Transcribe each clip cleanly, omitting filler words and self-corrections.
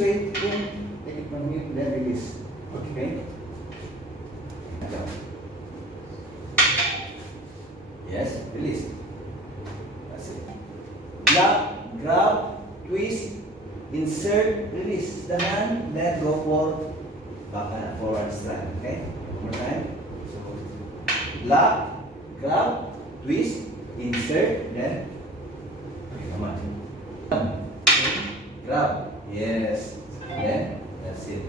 way, boom, take it from here, then release. Okay? Yes, release. That's it. Lock, grab, twist, insert, release the hand, then go for forward stride. Okay? One more time. So, lock, grab, twist, insert, then okay, come on. Grab. Yes. Then that's it.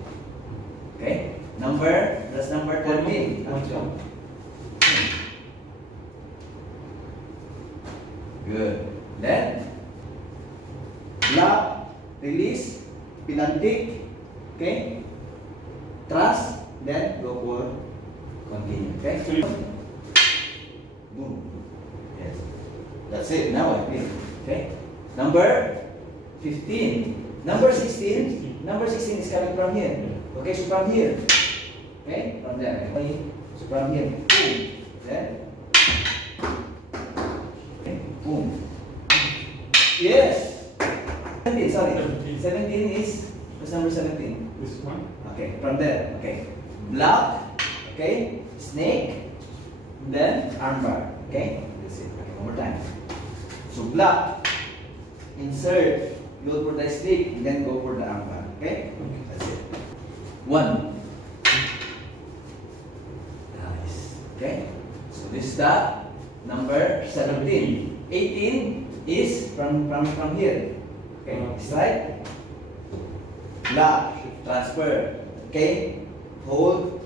Okay? That's number 13. Good. Then lock, release, pinantik, okay? Trust, then go for continue. Okay? Boom. Yes. That's it. Now I feel. Okay? Number 15. Number 16. Number 16 is coming from here. Okay, so from here. Okay? From there. Okay? So from here. Boom. Then. Okay. Boom. Yes. 17, sorry. 17 is, what's number 17? This one. Okay, from there. Okay. Block. Okay. Snake. Then armbar. Okay? That's it. Okay, one more time. So block. Insert. Look for the stick. Then go for the armbar. Okay? That's it. 1. Nice. Okay? So this is the number 17. 18 is from here. Okay? It's right. Lock. Transfer. Okay? Hold.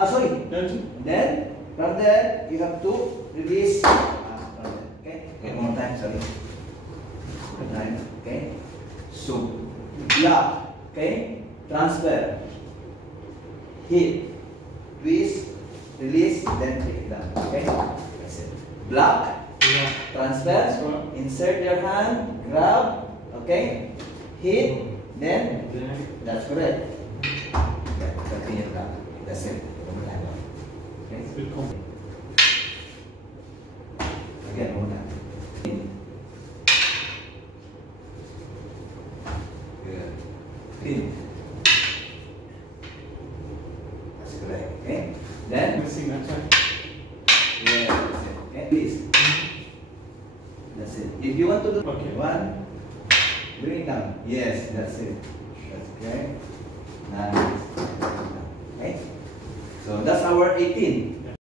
Sorry. Then from there you have to release. From there. Okay? Okay, one more time. Sorry. One more time. Okay? So lock. Okay? Transfer. Hit. Twist. Release. Then take it down. Okay? That's it. Block. Transfer. Insert your hand. Grab. Okay? Hit. Then that's correct. Okay, continue that. That's it. Okay. Again, one time. Good. In. That's correct. Okay. Then Missing that time. yeah, that's it. Okay, please. That's it. If you want to do Okay. one, bring it down. Yes, that's it. That's okay. Nice. Okay. So that's our 18.